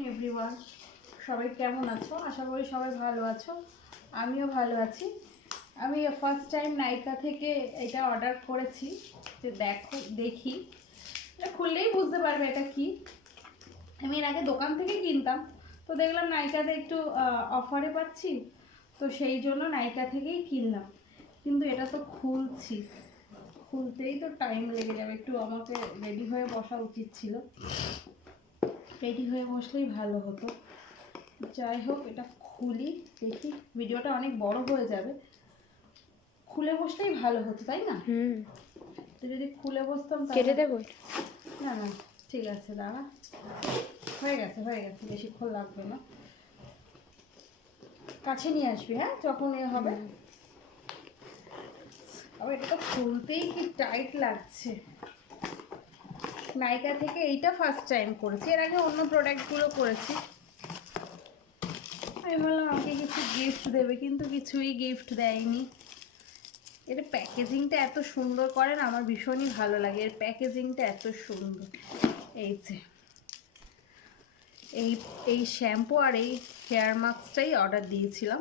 Everyone, সবাই কেমন আছো? আশা করি সবাই ভালো আছো। আমিও ভালো আছি। আমি ফার্স্ট টাইম নাইকা থেকে এটা অর্ডার করেছি। যে দেখি এটা খুললেই বুঝতে পারবে এটা কি। আমি এর আগে দোকান থেকে কিনতাম, তো দেখলাম নাইকাতে একটু অফারে পাচ্ছি, তো সেই জন্য নাইকা থেকেই কিনলাম। কিন্তু এটা তো খুলতেই তো টাইম লেগে যাবে। একটু আমাকে রেডি হয়ে বসা উচিত ছিল, রেডি হয়ে বসলেই ভালো হতো। যাই হোক, এটা খুলি, দেখি। ভিডিওটা অনেক বড় হয়ে যাবে, খুলে বসলেই ভালো হতো, তাই না? তো যদি খুলে বসতাম কেটে দেবো। না না, ঠিক আছে, দাঁড়া। হয়ে গেছে, বেশিক্ষণ লাগবে না। কাছে নিয়ে আসবি, হ্যাঁ, যখন এ হবে। আবার এটা তো খুলতেই কি টাইট লাগছে। নাইকা থেকে এইটা ফার্স্ট টাইম করেছি, এর আগে অন্য প্রোডাক্টগুলো করেছি। আমি ভাবলাম আমাকে কিছু গিফট দেবে, কিন্তু কিছুই গিফট দেয়নি। এর প্যাকেজিংটা এত সুন্দর করে না, আমার ভীষণই ভালো লাগে। এর প্যাকেজিংটা এত সুন্দর। এই যে এই শ্যাম্পু আর এই হেয়ার মাস্কটাই অর্ডার দিয়েছিলাম।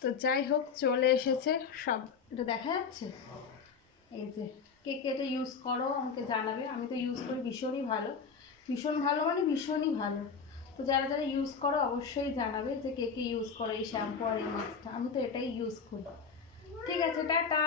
তো যাই হোক, চলে এসেছে সব। এটা দেখা যাচ্ছে। এই যে, কে কে এটা ইউজ করো আমাকে জানাবে। আমি তো ইউজ করি, ভীষণই ভালো। ভীষণ ভালো মানে ভীষণই ভালো। তো যারা যারা ইউজ করো অবশ্যই জানাবে যে কে কে ইউজ করো এই শ্যাম্পু আর এই মাস্কটা। আমি তো এটাই ইউজ করি। ঠিক আছে, টাটা।